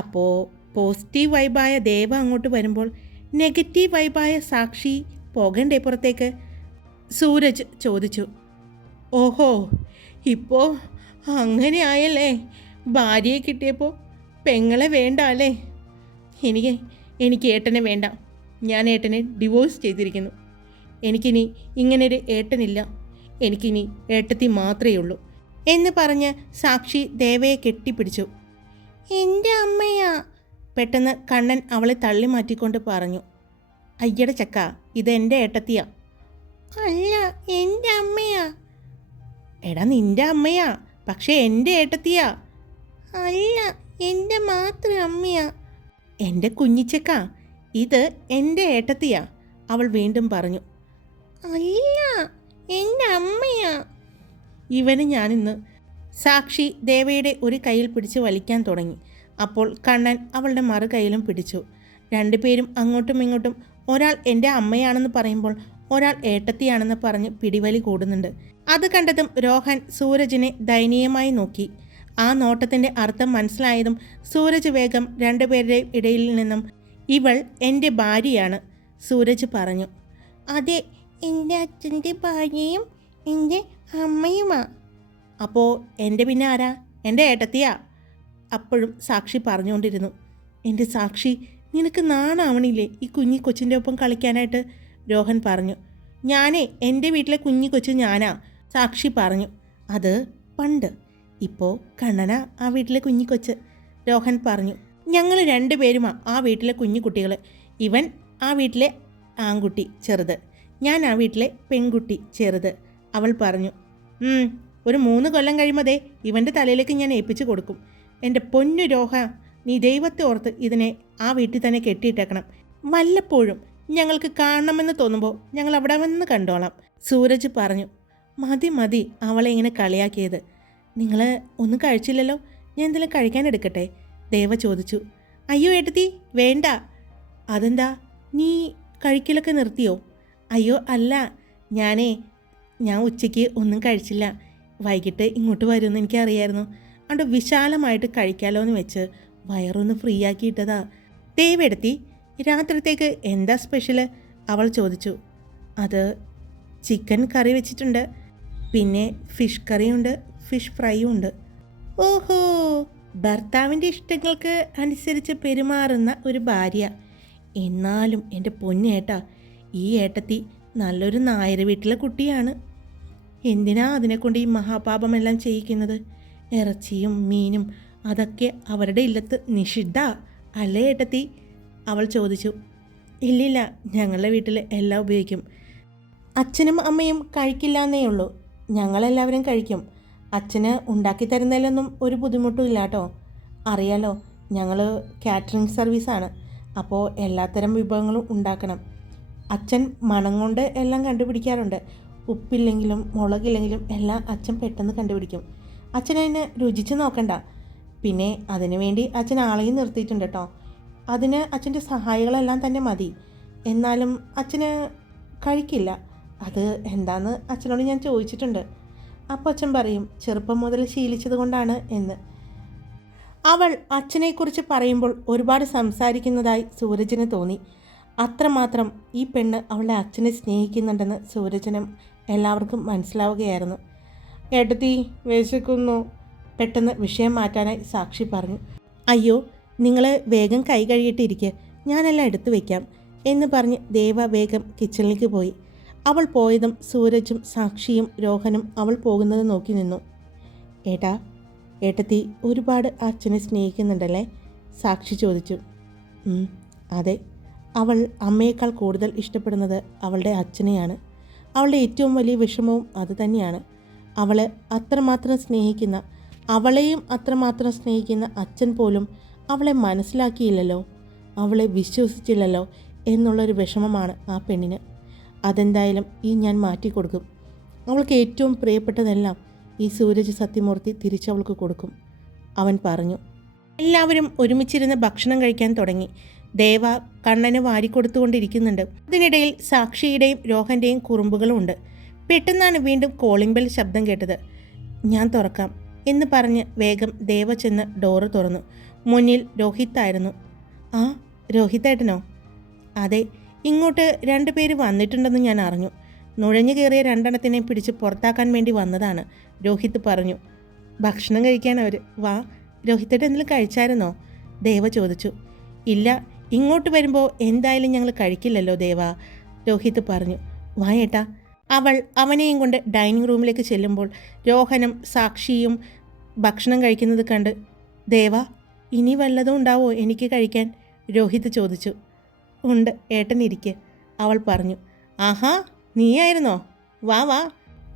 അപ്പോൾ പോസിറ്റീവ് വൈബായ ദേവ അങ്ങോട്ട് വരുമ്പോൾ നെഗറ്റീവ് വൈബായ സാക്ഷി പോകണ്ടേ പുറത്തേക്ക്? സൂരജ് ചോദിച്ചു. ഓഹോ, ഇപ്പോൾ അങ്ങനെ ആയല്ലേ? ഭാര്യയെ കിട്ടിയപ്പോൾ പെങ്ങളെ വേണ്ട അല്ലേ? എനിക്ക് ഏട്ടനെ വേണ്ട. ഞാൻ ഏട്ടനെ ഡിവോഴ്സ് ചെയ്തിരിക്കുന്നു. എനിക്കിനി ഇങ്ങനൊരു ഏട്ടനില്ല. എനിക്കിനി ഏട്ടത്തി മാത്രമേ ഉള്ളൂ എന്ന് പറഞ്ഞ് സാക്ഷി ദേവയെ കെട്ടിപ്പിടിച്ചു. എൻ്റെ അമ്മയാ, പെട്ടെന്ന് കണ്ണൻ അവളെ തള്ളി മാറ്റിക്കൊണ്ട് പറഞ്ഞു. അയ്യട ചക്ക, ഇത് എൻ്റെ ഏട്ടത്തിയാ. അല്ല, എൻ്റെ അമ്മയാ. എടാ, നിൻ്റെ അമ്മയാ, പക്ഷേ എൻ്റെ ഏട്ടത്തിയാ. അല്ല, എൻ്റെ മാത്രം അമ്മയാ. എൻ്റെ കുഞ്ഞിച്ചക്ക, ഇത് എൻ്റെ ഏട്ടത്തിയാ, അവൾ വീണ്ടും പറഞ്ഞു. അല്ല, എൻ്റെ അമ്മയാ. ഇവന് ഞാനിന്ന്. സാക്ഷി ദേവയുടെ ഒരു കയ്യിൽ പിടിച്ച് വലിക്കാൻ തുടങ്ങി. അപ്പോൾ കണ്ണൻ അവളുടെ മറു കൈയിലും പിടിച്ചു. രണ്ടുപേരും അങ്ങോട്ടും ഇങ്ങോട്ടും ഒരാൾ എൻ്റെ അമ്മയാണെന്ന് പറയുമ്പോൾ ഒരാൾ ഏട്ടത്തിയാണെന്ന് പറഞ്ഞ് പിടിവലി കൂടുന്നുണ്ട്. അത് കണ്ടതും രോഹൻ സൂരജിനെ ദയനീയമായി നോക്കി. ആ നോട്ടത്തിൻ്റെ അർത്ഥം മനസ്സിലായതും സൂരജ് വേഗം രണ്ടുപേരുടെ ഇടയിൽ നിന്നും ഇവൾ എൻ്റെ ഭാര്യയാണ്, സൂരജ് പറഞ്ഞു. അതെ, എൻ്റെ അച്ഛൻ്റെ ഭാര്യയും എൻ്റെ അമ്മയുമാ. അപ്പോൾ എൻ്റെ പിന്നെ ആരാ? എൻ്റെ ഏട്ടത്തിയാ, അപ്പോഴും സാക്ഷി പറഞ്ഞുകൊണ്ടിരുന്നു. എൻ്റെ സാക്ഷി, നിനക്ക് നാണാവണില്ലേ ഈ കുഞ്ഞി കൊച്ചിൻ്റെ ഒപ്പം കളിക്കാനായിട്ട്? രോഹൻ പറഞ്ഞു. ഞാനേ എൻ്റെ വീട്ടിലെ കുഞ്ഞി കൊച്ച് ഞാനാ, സാക്ഷി പറഞ്ഞു. അത് പണ്ട്, ഇപ്പോൾ കണ്ണനാ ആ വീട്ടിലെ കുഞ്ഞിക്കൊച്ച്, രോഹൻ പറഞ്ഞു. ഞങ്ങൾ രണ്ടുപേരുമാ ആ വീട്ടിലെ കുഞ്ഞിക്കുട്ടികൾ. ഇവൻ ആ വീട്ടിലെ ആൺകുട്ടി ചെറുത്, ഞാൻ ആ വീട്ടിലെ പെൺകുട്ടി ചെറുത്, അവൾ പറഞ്ഞു. ഒരു 3 കൊല്ലം കഴിയുമ്പോൾ ഇവൻ്റെ തലയിലേക്ക് ഞാൻ ഏൽപ്പിച്ചു കൊടുക്കും. എൻ്റെ പൊന്നു രോഹ, നീ ദൈവത്തെ ഓർത്ത് ഇതിനെ ആ വീട്ടിൽ തന്നെ കെട്ടിയിട്ടേക്കണം. വല്ലപ്പോഴും ഞങ്ങൾക്ക് കാണണമെന്ന് തോന്നുമ്പോൾ ഞങ്ങൾ അവിടെ വന്ന് കണ്ടോളാം, സൂരജ് പറഞ്ഞു. മതി അവളെ ഇങ്ങനെ കളിയാക്കിയത്. നിങ്ങൾ ഒന്നും കഴിച്ചില്ലല്ലോ, ഞാൻ എന്തെങ്കിലും കഴിക്കാൻ എടുക്കട്ടെ? ദേവ ചോദിച്ചു. അയ്യോ ഏട്ടത്തി, വേണ്ട. അതെന്താ, നീ കഴിക്കലൊക്കെ നിർത്തിയോ? അയ്യോ അല്ല, ഞാൻ ഉച്ചയ്ക്ക് ഒന്നും കഴിച്ചില്ല. വൈകിട്ട് ഇങ്ങോട്ട് വരുമെന്ന് എനിക്കറിയായിരുന്നു. അതുകൊണ്ട് വിശാലമായിട്ട് കഴിക്കാമല്ലോ എന്ന് വെച്ച് വയറൊന്ന് ഫ്രീ ആക്കിയിട്ടതാ. ദേവെടുത്തി, രാത്രിത്തേക്ക് എന്താ സ്പെഷ്യൽ? അവൾ ചോദിച്ചു. അത് ചിക്കൻ കറി വെച്ചിട്ടുണ്ട്, പിന്നെ ഫിഷ് കറിയുണ്ട്, ഫിഷ് ഫ്രൈയും ഉണ്ട്. ഓഹോ, ഭർത്താവിൻ്റെ ഇഷ്ടങ്ങൾക്ക് അനുസരിച്ച് പെരുമാറുന്ന ഒരു ഭാര്യ. എന്നാലും എൻ്റെ പൊന്നേട്ടാ, ഈ ഏട്ടത്തി നല്ലൊരു നായർ വീട്ടിലെ കുട്ടിയാണ്. എന്തിനാ അതിനെക്കൊണ്ട് ഈ മഹാപാപമെല്ലാം ചെയ്യിക്കുന്നത്? ഇറച്ചിയും മീനും അതൊക്കെ അവരുടെ ഇല്ലത്ത് നിഷിദ്ധ അല്ലേ ഏട്ടത്തി? അവൾ ചോദിച്ചു. ഇല്ലില്ല, ഞങ്ങളുടെ വീട്ടിൽ എല്ലാം ഉപയോഗിക്കും. അച്ഛനും അമ്മയും കഴിക്കില്ല എന്നേ ഉള്ളൂ. ഞങ്ങളെല്ലാവരും കഴിക്കും. അച്ഛന് ഉണ്ടാക്കി തരുന്നതിലൊന്നും ഒരു ബുദ്ധിമുട്ടും ഇല്ല കേട്ടോ. അറിയാലോ, ഞങ്ങൾ കാറ്ററിംഗ് സർവീസാണ്. അപ്പോൾ എല്ലാത്തരം വിഭവങ്ങളും ഉണ്ടാക്കണം. അച്ഛൻ മണം കൊണ്ട് എല്ലാം കണ്ടുപിടിക്കാറുണ്ട്. ഉപ്പില്ലെങ്കിലും മുളകില്ലെങ്കിലും എല്ലാം അച്ഛൻ പെട്ടെന്ന് കണ്ടുപിടിക്കും. അച്ഛനതിന് രുചിച്ച് നോക്കണ്ട. പിന്നെ അതിനു വേണ്ടി അച്ഛൻ ആളെയും നിർത്തിയിട്ടുണ്ട് കേട്ടോ. അതിന് അച്ഛൻ്റെ സഹായികളെല്ലാം തന്നെ മതി. എന്നാലും അച്ഛന് കഴിക്കില്ല. അത് എന്താന്ന് അച്ഛനോട് ഞാൻ ചോദിച്ചിട്ടുണ്ട്. അപ്പോൾ അച്ഛൻ പറയും ചെറുപ്പം മുതൽ ശീലിച്ചത് കൊണ്ടാണ് എന്ന്. അവൾ അച്ഛനെക്കുറിച്ച് പറയുമ്പോൾ ഒരുപാട് സംസാരിക്കുന്നതായി സൂരജിന് തോന്നി. അത്രമാത്രം ഈ പെണ്ണ് അവളുടെ അച്ഛനെ സ്നേഹിക്കുന്നുണ്ടെന്ന് സൂരജിനും എല്ലാവർക്കും മനസ്സിലാവുകയായിരുന്നു. ഏട്ടത്തി വിശക്കുന്നു, പെട്ടെന്ന് വിഷയം മാറ്റാനായി സാക്ഷി പറഞ്ഞു. അയ്യോ, നിങ്ങൾ വേഗം കൈ കഴുകിയിട്ടിരിക്കുക, ഞാനെല്ലാം എടുത്തു വയ്ക്കാം എന്ന് പറഞ്ഞ് ദേവ വേഗം കിച്ചണിലേക്ക് പോയി. അവൾ പോയതും സൂരജും സാക്ഷിയും രോഹനും അവൾ പോകുന്നത് നോക്കി നിന്നു. ഏട്ടത്തി ഒരുപാട് അച്ഛനെ സ്നേഹിക്കുന്നുണ്ടല്ലേ? സാക്ഷി ചോദിച്ചു. അതെ, അവൾ അമ്മയേക്കാൾ കൂടുതൽ ഇഷ്ടപ്പെടുന്നത് അവളുടെ അച്ഛനെയാണ്. അവളുടെ ഏറ്റവും വലിയ വിഷമവും അതുതന്നെയാണ്. അവളെ അത്രമാത്രം സ്നേഹിക്കുന്ന, അവളെയും അത്രമാത്രം സ്നേഹിക്കുന്ന അച്ഛൻ പോലും അവളെ മനസ്സിലാക്കിയില്ലല്ലോ, അവളെ വിശ്വസിച്ചില്ലല്ലോ എന്നുള്ളൊരു വിഷമമാണ് ആ പെണ്ണിന്. അതെന്തായാലും ഞാൻ മാറ്റിക്കൊടുക്കും. അവൾക്ക് ഏറ്റവും പ്രിയപ്പെട്ടതെല്ലാം ഈ സൂരജ് സത്യമൂർത്തി തിരിച്ചവൾക്ക് കൊടുക്കും, അവൻ പറഞ്ഞു. എല്ലാവരും ഒരുമിച്ചിരുന്ന് ഭക്ഷണം കഴിക്കാൻ തുടങ്ങി. ദേവ കണ്ണന് വാരിക്കൊടുത്തുകൊണ്ടിരിക്കുന്നുണ്ട്. അതിനിടയിൽ സാക്ഷിയുടെയും രോഹൻ്റെയും കുറുമ്പുകളുമുണ്ട്. പെട്ടെന്നാണ് വീണ്ടും കോളിംഗ് ബെൽ ശബ്ദം കേട്ടത്. ഞാൻ തുറക്കാം എന്ന് പറഞ്ഞ് വേഗം ദേവ ചെന്ന് ഡോറ് തുറന്നു. മുന്നിൽ രോഹിത്തായിരുന്നു. ആ, രോഹിത്തേട്ടനോ? അതെ, ഇങ്ങോട്ട് 2 പേര് വന്നിട്ടുണ്ടെന്ന് ഞാൻ അറിഞ്ഞു. നുഴഞ്ഞു കയറിയ 2 പിടിച്ച് പുറത്താക്കാൻ വേണ്ടി വന്നതാണ്, രോഹിത്ത് പറഞ്ഞു. ഭക്ഷണം കഴിക്കാൻ അവർ. വാ, രോഹിത്തേട്ടൻ എന്തെങ്കിലും കഴിച്ചായിരുന്നോ? ദേവ ചോദിച്ചു. ഇല്ല, ഇങ്ങോട്ട് വരുമ്പോൾ എന്തായാലും ഞങ്ങൾ കഴിക്കില്ലല്ലോ ദേവ, രോഹിത്ത് പറഞ്ഞു. വാ ഏട്ടാ. അവൾ അവനെയും കൊണ്ട് ഡൈനിങ് റൂമിലേക്ക് ചെല്ലുമ്പോൾ രോഹനും സാക്ഷിയും ഭക്ഷണം കഴിക്കുന്നത് കണ്ട്, ദേവ ഇനി വല്ലതും ഉണ്ടാവോ എനിക്ക് കഴിക്കാൻ? രോഹിത്ത് ചോദിച്ചു. ഉണ്ട്, ഏട്ടൻ ഇരിക്ക്, അവൾ പറഞ്ഞു. ആഹാ, നീയായിരുന്നോ? വാ വാ,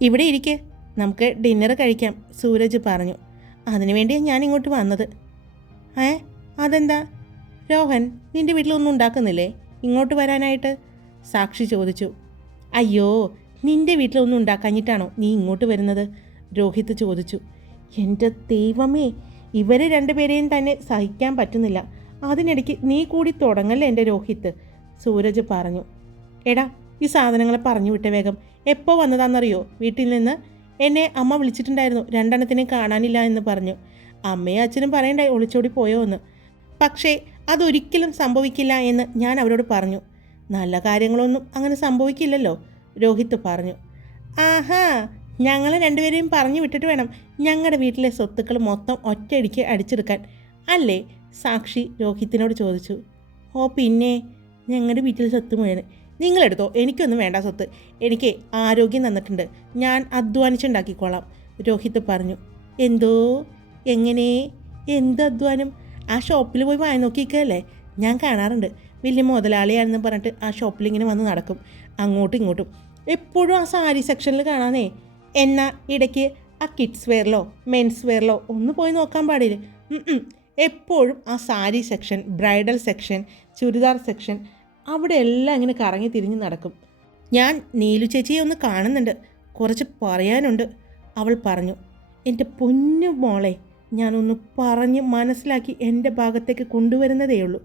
ഇവിടെ ഇരിക്ക്, നമുക്ക് ഡിന്നർ കഴിക്കാം, സൂരജ് പറഞ്ഞു. അതിനുവേണ്ടിയാണ് ഞാൻ ഇങ്ങോട്ട് വന്നത്. അതെന്താ രോഹൻ, നിൻ്റെ വീട്ടിലൊന്നും ഉണ്ടാക്കുന്നില്ലേ ഇങ്ങോട്ട് വരാനായിട്ട്? സാക്ഷി ചോദിച്ചു. അയ്യോ, നിൻ്റെ വീട്ടിലൊന്നും ഉണ്ടാക്കാഞ്ഞിട്ടാണോ നീ ഇങ്ങോട്ട് വരുന്നത്? രോഹിത്ത് ചോദിച്ചു. എൻ്റെ ദൈവമേ, ഇവരെ 2 പേരെയും തന്നെ സഹിക്കാൻ പറ്റുന്നില്ല. അതിനിടയ്ക്ക് നീ കൂടി തുടങ്ങല്ലേ എൻ്റെ രോഹിത്ത്, സൂരജ് പറഞ്ഞു. എടാ, ഈ സാധനങ്ങളെ പറഞ്ഞു വിട്ട വേഗം. എപ്പോൾ വന്നതാണെന്നറിയോ വീട്ടിൽ നിന്ന്? എന്നെ അമ്മ വിളിച്ചിട്ടുണ്ടായിരുന്നു, 2 കാണാനില്ല എന്ന് പറഞ്ഞു. അമ്മയും അച്ഛനും പറയണ്ടായി ഒളിച്ചോടി പോയോ എന്ന്. പക്ഷേ അതൊരിക്കലും സംഭവിക്കില്ല എന്ന് ഞാൻ അവരോട് പറഞ്ഞു. നല്ല കാര്യങ്ങളൊന്നും അങ്ങനെ സംഭവിക്കില്ലല്ലോ, രോഹിത്ത് പറഞ്ഞു. ആഹാ, ഞങ്ങളെ 2 പേരെയും പറഞ്ഞു വിട്ടിട്ട് വേണം ഞങ്ങളുടെ വീട്ടിലെ സ്വത്തുക്കൾ മൊത്തം ഒറ്റയടിക്ക് അടിച്ചെടുക്കാൻ അല്ലേ? സാക്ഷി രോഹിത്തിനോട് ചോദിച്ചു. ഓ പിന്നെ, ഞങ്ങളുടെ വീട്ടിൽ സ്വത്ത് മുഴുവൻ നിങ്ങളെടുത്തോ, എനിക്കൊന്നും വേണ്ട സ്വത്ത്. എനിക്ക് ആരോഗ്യം തന്നിട്ടുണ്ട്, ഞാൻ അധ്വാനിച്ചുണ്ടാക്കിക്കോളാം, രോഹിത്ത് പറഞ്ഞു. എന്തോ? എങ്ങനെ? എന്ത് അധ്വാനം? ആ ഷോപ്പിൽ പോയി വാങ്ങി നോക്കിക്കല്ലേ, ഞാൻ കാണാറുണ്ട്. വലിയ മുതലാളിയാണെന്ന് പറഞ്ഞിട്ട് ആ ഷോപ്പിൽ ഇങ്ങനെ വന്ന് നടക്കും അങ്ങോട്ടും ഇങ്ങോട്ടും. എപ്പോഴും ആ സാരി സെക്ഷനിൽ കാണാനേ. എന്നാൽ ഇടയ്ക്ക് ആ കിഡ്സ് വെയറിലോ മെൻസ് വെയറിലോ ഒന്ന് പോയി നോക്കാൻ പാടില്ല. എപ്പോഴും ആ sari section, bridal section, churidar section, അവിടെ എല്ലാം ഇങ്ങനെ കറങ്ങി തിരിഞ്ഞ് നടക്കും. ഞാൻ നീലു ചേച്ചിയെ ഒന്ന് കാണുന്നുണ്ട്, കുറച്ച് പറയാനുണ്ട്, അവൾ പറഞ്ഞു. എൻ്റെ പൊന്നു മോളെ, ഞാനൊന്ന് പറഞ്ഞ് മനസ്സിലാക്കി എൻ്റെ ഭാഗത്തേക്ക് കൊണ്ടുവരുന്നതേയുള്ളൂ.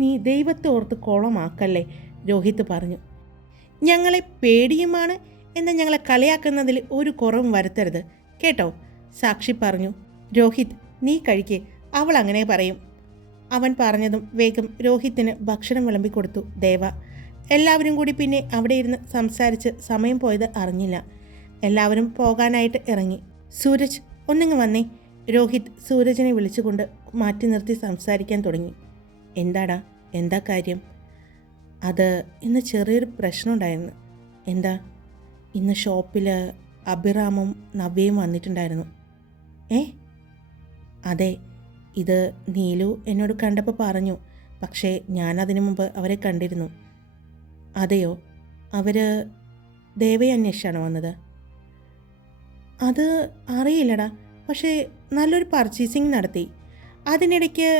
നീ ദൈവത്തെ ഓർത്ത് കോളമാക്കല്ലേ, രോഹിത്ത് പറഞ്ഞു. ഞങ്ങളെ പേടിയുമാണ് എന്നാൽ ഞങ്ങളെ കളിയാക്കുന്നതിൽ ഒരു കുറവും വരുത്തരുത് കേട്ടോ, സാക്ഷി പറഞ്ഞു. രോഹിത്, നീ കഴിക്കേ, അവൾ അങ്ങനെ പറയും. അവൻ പറഞ്ഞതും വേഗം രോഹിത്തിന് ഭക്ഷണം വിളമ്പിക്കൊടുത്തു ദേവ. എല്ലാവരും കൂടി പിന്നെ അവിടെ ഇരുന്ന് സംസാരിച്ച് സമയം പോയത് അറിഞ്ഞില്ല. എല്ലാവരും പോകാനായിട്ട് ഇറങ്ങി. സൂരജ്, ഒന്നിങ്ങ് വന്നേ. രോഹിത് സൂരജിനെ വിളിച്ചുകൊണ്ട് മാറ്റി നിർത്തി സംസാരിക്കാൻ തുടങ്ങി. എന്താടാ, എന്താ കാര്യം? അത് ഇന്ന് ചെറിയൊരു പ്രശ്നം ഉണ്ടായിരുന്നു. എന്താ? ഇന്ന് ഷോപ്പിൽ അഭിറാമും നവ്യയും വന്നിട്ടുണ്ടായിരുന്നു. അതെ, ഇത് നീലു എന്നോട് കണ്ടപ്പോൾ പറഞ്ഞു. പക്ഷേ ഞാനതിനു മുമ്പ് അവരെ കണ്ടിരുന്നു. അതെയോ? അവർ ദേവയെ അന്വേഷിച്ചാണോ വന്നത്? അത് അറിയില്ലടാ, പക്ഷേ നല്ലൊരു പർച്ചേസിങ് നടത്തി. അതിനിടയ്ക്ക്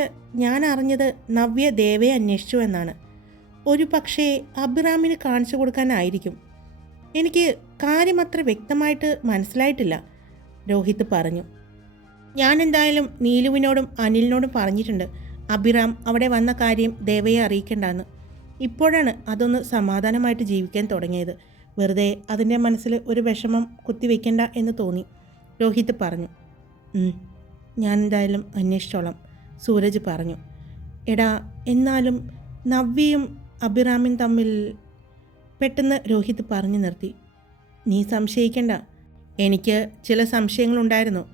ഞാൻ അറിഞ്ഞത് നവ്യ ദേവയെ അന്വേഷിച്ചു എന്നാണ്. ഒരു പക്ഷേ അഭിറാമിന് കാണിച്ചു കൊടുക്കാനായിരിക്കും. എനിക്ക് കാര്യം അത്ര വ്യക്തമായിട്ട് മനസ്സിലായിട്ടില്ല, രോഹിത് പറഞ്ഞു. ഞാൻ എന്തായാലും നീലുവിനോടും അനിലിനോടും പറഞ്ഞിട്ടുണ്ട് അഭിറാം അവിടെ വന്ന കാര്യം ദേവയെ അറിയിക്കേണ്ടെന്ന്. ഇപ്പോഴാണ് അതൊന്ന് സമാധാനമായിട്ട് ജീവിക്കാൻ തുടങ്ങിയത്. വെറുതെ അതിൻ്റെ മനസ്സിൽ ഒരു വിഷമം കുത്തിവെക്കണ്ട എന്ന് തോന്നി, രോഹിത് പറഞ്ഞു. ഞാൻ എന്തായാലും അന്വേഷിച്ചോളാം, സൂരജ് പറഞ്ഞു. എടാ, എന്നാലും നവ്യയും അഭിറാമും തമ്മിൽ... പെട്ടെന്ന് രോഹിത് പറഞ്ഞു നിർത്തി. നീ സംശയിക്കണ്ട, എനിക്ക് ചില സംശയങ്ങളുണ്ടായിരുന്നു.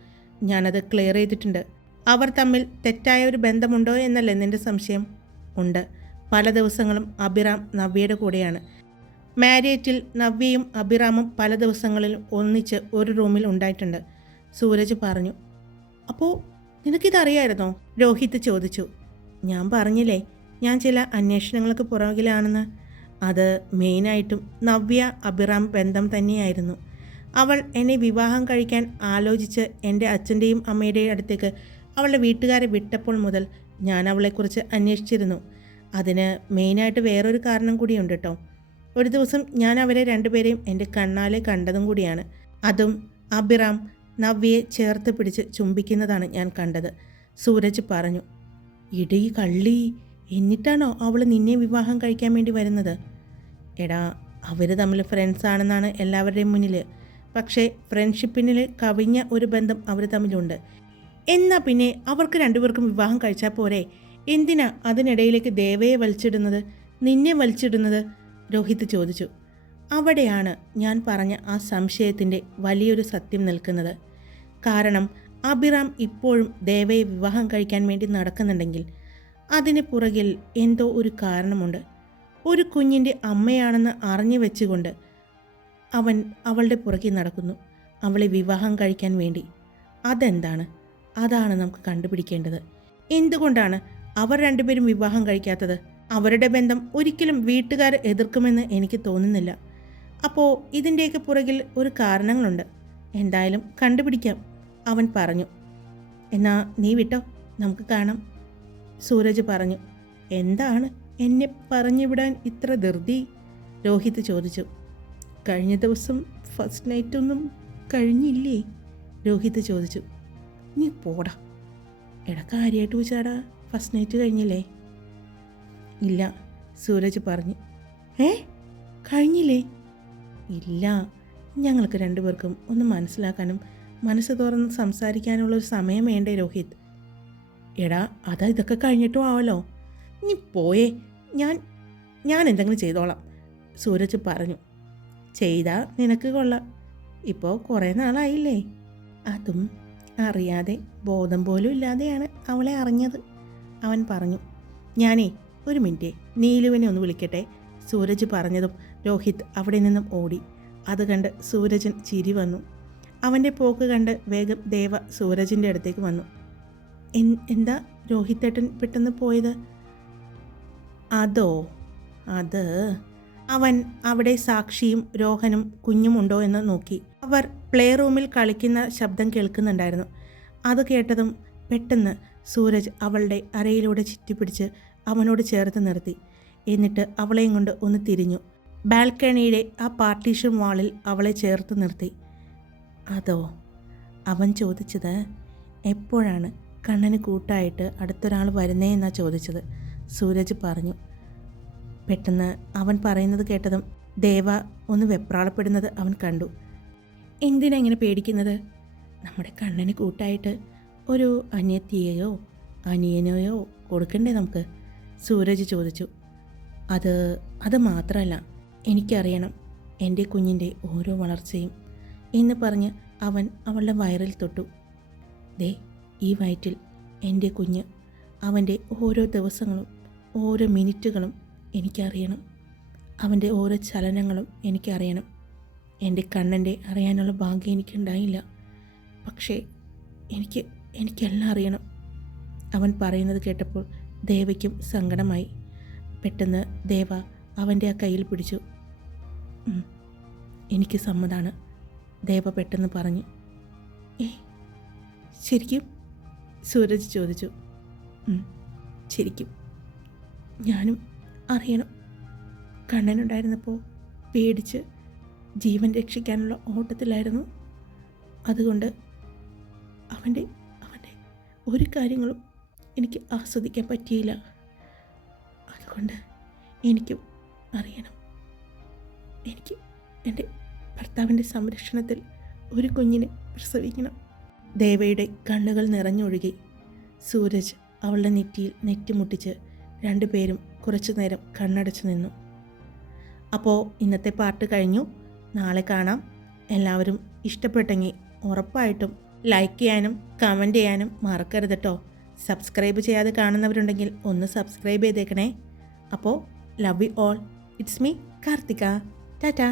ഞാനത് ക്ലിയർ ചെയ്തിട്ടുണ്ട്. അവർ തമ്മിൽ തെറ്റായ ഒരു ബന്ധമുണ്ടോ എന്നല്ലേ നിൻ്റെ സംശയം? ഉണ്ട്. പല ദിവസങ്ങളും അഭിറാം നവ്യയുടെ കൂടെയാണ്. മാരിയേറ്റിൽ നവ്യയും അഭിറാമും പല ദിവസങ്ങളിലും ഒന്നിച്ച് ഒരു റൂമിൽ ഉണ്ടായിട്ടുണ്ട്, സൂരജ് പറഞ്ഞു. അപ്പോൾ നിനക്കിതറിയായിരുന്നോ? രോഹിത് ചോദിച്ചു. ഞാൻ പറഞ്ഞില്ലേ, ഞാൻ ചില അന്വേഷണങ്ങൾക്ക് പുറകിലാണെന്ന്. അത് മെയിനായിട്ടും നവ്യ അഭിറാം ബന്ധം തന്നെയായിരുന്നു. അവൾ എന്നെ വിവാഹം കഴിക്കാൻ ആലോചിച്ച് എൻ്റെ അച്ഛൻ്റെയും അമ്മയുടെയും അടുത്തേക്ക് അവളുടെ വീട്ടുകാരെ വിട്ടപ്പോൾ മുതൽ ഞാൻ അവളെക്കുറിച്ച് അന്വേഷിച്ചിരുന്നു. അതിന് മെയിനായിട്ട് വേറൊരു കാരണം കൂടിയുണ്ട് കേട്ടോ. ഒരു ദിവസം ഞാൻ അവരെ രണ്ടുപേരെയും എൻ്റെ കണ്ണാലെ കണ്ടതും കൂടിയാണ്. അതും അഭിറാം നവ്യയെ ചേർത്ത് പിടിച്ച് ചുംബിക്കുന്നതാണ് ഞാൻ കണ്ടത്, സൂരജ് പറഞ്ഞു. ഇടീ കള്ളി, എന്നിട്ടാണോ അവൾ നിന്നെ വിവാഹം കഴിക്കാൻ വേണ്ടി വരുന്നത്? എടാ, അവർ തമ്മിൽ ഫ്രണ്ട്സാണെന്നാണ് എല്ലാവരുടെയും മുന്നിൽ. പക്ഷേ ഫ്രണ്ട്ഷിപ്പിനിൽ കവിഞ്ഞ ഒരു ബന്ധം അവർ തമ്മിലുണ്ട്. എന്നാൽ പിന്നെ അവർക്ക് രണ്ടുപേർക്കും വിവാഹം കഴിച്ചാൽ പോരെ? എന്തിനാ അതിനിടയിലേക്ക് ദേവയെ വലിച്ചിടുന്നത്, നിന്നെ വലിച്ചിടുന്നത്? രോഹിത് ചോദിച്ചു. അവിടെയാണ് ഞാൻ പറഞ്ഞ ആ സംശയത്തിൻ്റെ വലിയൊരു സത്യം നിൽക്കുന്നത്. കാരണം അഭിറാം ഇപ്പോഴും ദേവയെ വിവാഹം കഴിക്കാൻ വേണ്ടി നടക്കുന്നുണ്ടെങ്കിൽ അതിന് പുറകിൽ എന്തോ ഒരു കാരണമുണ്ട്. ഒരു കുഞ്ഞിൻ്റെ അമ്മയാണെന്ന് അറിഞ്ഞു വെച്ചുകൊണ്ട് അവൻ അവളുടെ പുറകെ നടക്കുന്നു, അവളെ വിവാഹം കഴിക്കാൻ വേണ്ടി. അതെന്താണ്? അതാണ് നമുക്ക് കണ്ടുപിടിക്കേണ്ടത്. എന്തുകൊണ്ടാണ് അവർ രണ്ടുപേരും വിവാഹം കഴിക്കാത്തത്? അവരുടെ ബന്ധം ഒരിക്കലും വീട്ടുകാർ എതിർക്കുമെന്ന് എനിക്ക് തോന്നുന്നില്ല. അപ്പോൾ ഇതിൻ്റെയൊക്കെ പുറകിൽ ഒരു കാരണങ്ങളുണ്ട്. എന്തായാലും കണ്ടുപിടിക്കാം, അവൻ പറഞ്ഞു. എന്നാ നീ വിട്ടോ, നമുക്ക് കാണാം, സൂരജ് പറഞ്ഞു. എന്താണ് എന്നെ പറഞ്ഞുവിടാൻ ഇത്ര ധൃതി? രോഹിത് ചോദിച്ചു. കഴിഞ്ഞ ദിവസം ഫസ്റ്റ് നൈറ്റൊന്നും കഴിഞ്ഞില്ലേ? രോഹിത് ചോദിച്ചു. നീ പോടാ. കാര്യമായിട്ട് ചോദിച്ചാടാ, ഫസ്റ്റ് നൈറ്റ് കഴിഞ്ഞില്ലേ? ഇല്ല, സൂരജ് പറഞ്ഞു. കഴിഞ്ഞില്ലേ? ഇല്ല, ഞങ്ങൾക്ക് രണ്ടുപേർക്കും ഒന്ന് മനസ്സിലാക്കാനും മനസ്സ് തുറന്ന് സംസാരിക്കാനുള്ളൊരു സമയം വേണ്ടേ രോഹിത്? അതാ ഇതൊക്കെ കഴിഞ്ഞിട്ടും ആവല്ലോ. നീ പോയേ, ഞാൻ എന്തെങ്കിലും ചെയ്തോളാം, സൂരജ് പറഞ്ഞു. ചെയ്താൽ നിനക്ക് കൊള്ളാം. ഇപ്പോൾ കുറേ നാളായില്ലേ? അതും അറിയാതെ, ബോധം പോലും ഇല്ലാതെയാണ് അവളെ അറിഞ്ഞത്, അവൻ പറഞ്ഞു. ഞാനേ ഒരു മിനിറ്റ് നീലുവിനെ ഒന്ന് വിളിക്കട്ടെ, സൂരജ് പറഞ്ഞതും രോഹിത് അവിടെ നിന്നും ഓടി. അത് കണ്ട് സൂരജൻ ചിരി വന്നു. അവൻ്റെ പോക്ക് കണ്ട് വേഗം ദേവ സൂരജിൻ്റെ അടുത്തേക്ക് വന്നു. എന്താ രോഹിത്തേട്ടൻ പെട്ടെന്ന് പോയത്? അത് അവൻ അവിടെ സാക്ഷിയും രോഹനും കുഞ്ഞുമുണ്ടോ എന്ന് നോക്കി. അവർ പ്ലേ റൂമിൽ കളിക്കുന്ന ശബ്ദം കേൾക്കുന്നുണ്ടായിരുന്നു. അത് കേട്ടതും പെട്ടെന്ന് സൂരജ് അവളുടെ അരയിലൂടെ ചുറ്റിപ്പിടിച്ച് അവനോട് ചേർത്ത് നിർത്തി. എന്നിട്ട് അവളെയും കൊണ്ട് ഒന്ന് തിരിഞ്ഞു. ബാൽക്കണിയുടെ ആ പാർട്ടീഷൻ വാളിൽ അവളെ ചേർത്ത് നിർത്തി. അതോ? അവൻ ചോദിച്ചത് എപ്പോഴാണ് കണ്ണന് കൂട്ടായിട്ട് അടുത്തൊരാൾ വരുന്നേ എന്നാ ചോദിച്ചത്, സൂരജ് പറഞ്ഞു. പെട്ടെന്ന് അവൻ പറയുന്നത് കേട്ടതും ദേവ ഒന്ന് വെപ്രാളപ്പെടുന്നത് അവൻ കണ്ടു. എന്തിനാ ഇങ്ങനെ പേടിക്കുന്നത്? നമ്മുടെ കണ്ണന് കൂട്ടായിട്ട് ഒരു അനിയത്തിയെയോ അനിയനെയോ കൊടുക്കണ്ടേ നമുക്ക്? സൂരജ് ചോദിച്ചു. അത് മാത്രമല്ല, എനിക്കറിയണം എൻ്റെ കുഞ്ഞിൻ്റെ ഓരോ വളർച്ചയും എന്ന് പറഞ്ഞ് അവൻ അവളുടെ വയറിൽ തൊട്ടു. ദേ, ഈ വയറ്റിൽ എൻ്റെ കുഞ്ഞ്, അവൻ്റെ ഓരോ ദിവസങ്ങളും ഓരോ മിനിറ്റുകളും എനിക്കറിയണം. അവൻ്റെ ഓരോ ചലനങ്ങളും എനിക്കറിയണം. എൻ്റെ കണ്ണൻ്റെ അറിയാനുള്ള ഭാഗ്യം എനിക്കുണ്ടായില്ല. പക്ഷേ എനിക്കെല്ലാം അറിയണം. അവൻ പറയുന്നത് കേട്ടപ്പോൾ ദേവയ്ക്കും സങ്കടമായി. പെട്ടെന്ന് ദേവ അവൻ്റെ ആ കയ്യിൽ പിടിച്ചു. എനിക്ക് സമ്മതമാണ്, ദേവ പെട്ടെന്ന് പറഞ്ഞു. ശരിക്കും? സൂരജ് ചോദിച്ചു. ശരിക്കും. ഞാനും അറിയണം. കണ്ണനുണ്ടായിരുന്നപ്പോൾ പേടിച്ച് ജീവൻ രക്ഷിക്കാനുള്ള ഓട്ടത്തിലായിരുന്നു. അതുകൊണ്ട് അവൻ്റെ ഒരു കാര്യങ്ങളും എനിക്ക് ആസ്വദിക്കാൻ പറ്റിയില്ല. അതുകൊണ്ട് എനിക്കും അറിയണം. എനിക്ക് എൻ്റെ ഭർത്താവിൻ്റെ സംരക്ഷണത്തിൽ ഒരു കുഞ്ഞിനെ പ്രസവിക്കണം. ദേവയുടെ കണ്ണുകൾ നിറഞ്ഞൊഴുകി. സൂരജ് അവളുടെ നെറ്റിയിൽ നെറ്റിമുട്ടിച്ച് രണ്ടുപേരും കുറച്ചു നേരം കണ്ണടച്ചു നിന്നു. അപ്പോൾ ഇന്നത്തെ പാർട്ട് കഴിഞ്ഞു. നാളെ കാണാം. എല്ലാവരും ഇഷ്ടപ്പെട്ടെങ്കിൽ ഉറപ്പായിട്ടും ലൈക്ക് ചെയ്യാനും കമൻറ്റ് ചെയ്യാനും മറക്കരുത് കേട്ടോ. സബ്സ്ക്രൈബ് ചെയ്യാതെ കാണുന്നവരുണ്ടെങ്കിൽ ഒന്ന് സബ്സ്ക്രൈബ് ചെയ്തേക്കണേ. അപ്പോൾ love you all. It's me Karthika. Tata.